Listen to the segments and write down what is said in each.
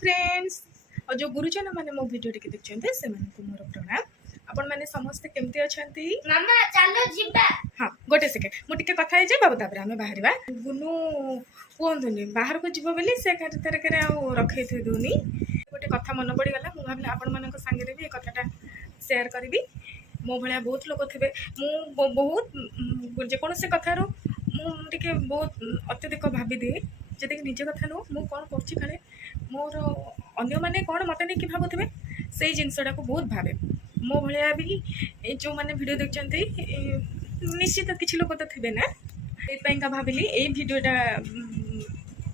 फ्रेंड्स और जो गुरुजन मैंने मो वीडियो टिके देखते से मोर प्रणाम। आपण मैंने समस्ते केमती अच्छे मामा चलो जिबा। हाँ गोटे सेकेंड मुझे कथा है बाबू तापर आम बाहर गुनु कहतुनि बाहर को जीव बोली से तरह रखे दूनी गोटे कथा मन पड़गला मुझे भाविली आपण मान सागे भी कथाटा सेयार करी मो भाया बहुत लोग थे मु बहुत जेकोसी कथार मुझे बहुत अत्यधिक भावी दिए जदि निज कथा नुह मु कौन कर मोर अन्य मैंने कौन मत नहीं कि भावुवे से जिनसटा को बहुत भावे मो भाया भी जो मैंने वीडियो देखते निश्चित किसी लोग तो थे ना ये भाविली ये वीडियोटा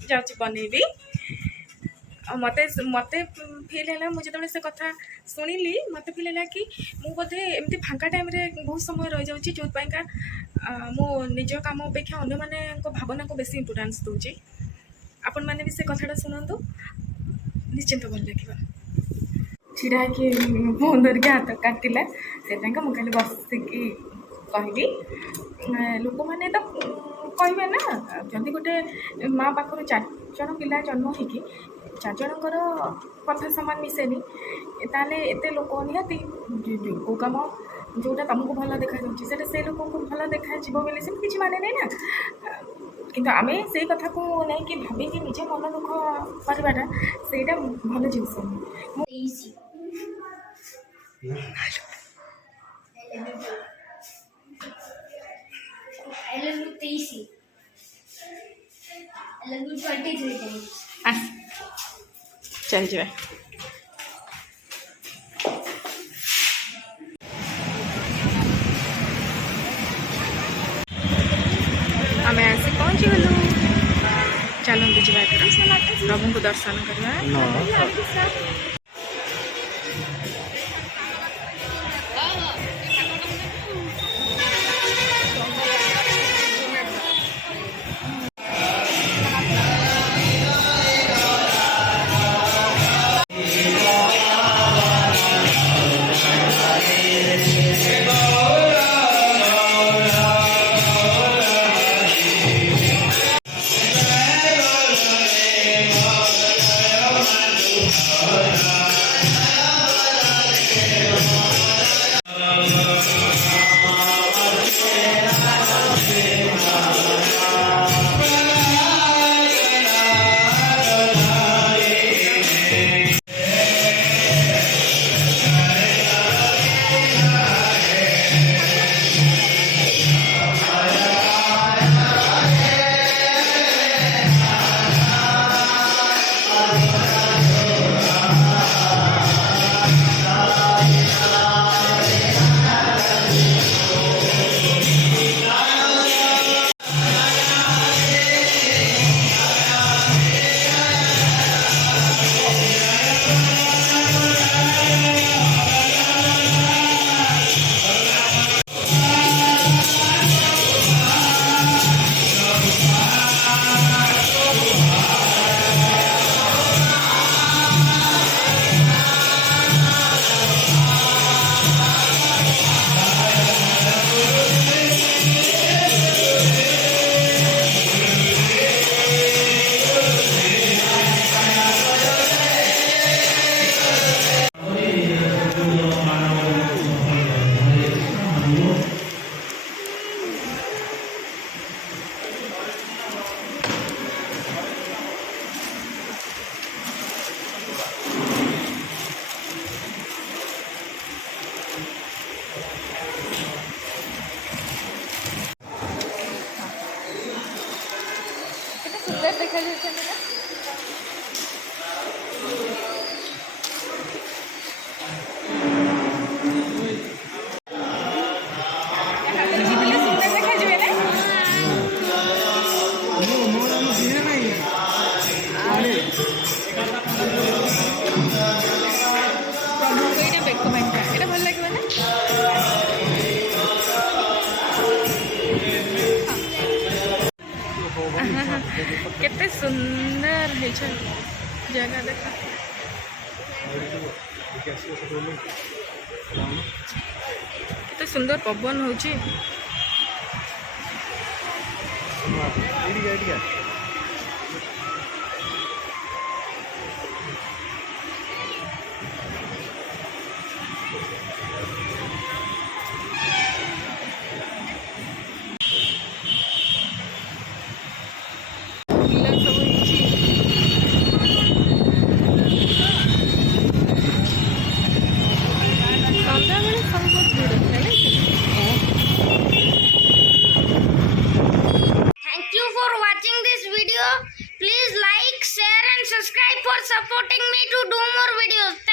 जाऊँगी बनैबी मत मत फिल है मुझे से कथा शुणिली मत फिल है कि मु बोधे एमती फांका टाइम रे बहुत समय रही जाऊँगी जो मो निज काम अपेक्षा अन्य माने भावना को बेसी इम्पोर्टान्स दूची आपण मैंने भी से कथाटा शुणु निश्चिंत भल लगे छिड़ा कि फोन धरिक हाथ काटिला से मुझे बसिकी कहली लोक मैंने तो कहे ना जदि गोटे माँ पाखर 4 जन पिला जन्म हो 4 जनकर कथा सामान मिसेनी ताले एते लोक निहाती जो कम जोटा तुमको भल देखा जाऊँगी से लोक को भल देखा बोले से किसी माने नहीं ना किंतु आम से कथा को लेकिन भाविकी निजे मन दुख करवाटा से भल जिनस चल जाए आम आसी पहुँची गलु चलते जावा प्रभु को दर्शन करवा देखा जाए केते सुंदर है जगह देखा केते सुंदर पवन हो supporting me to do more videos.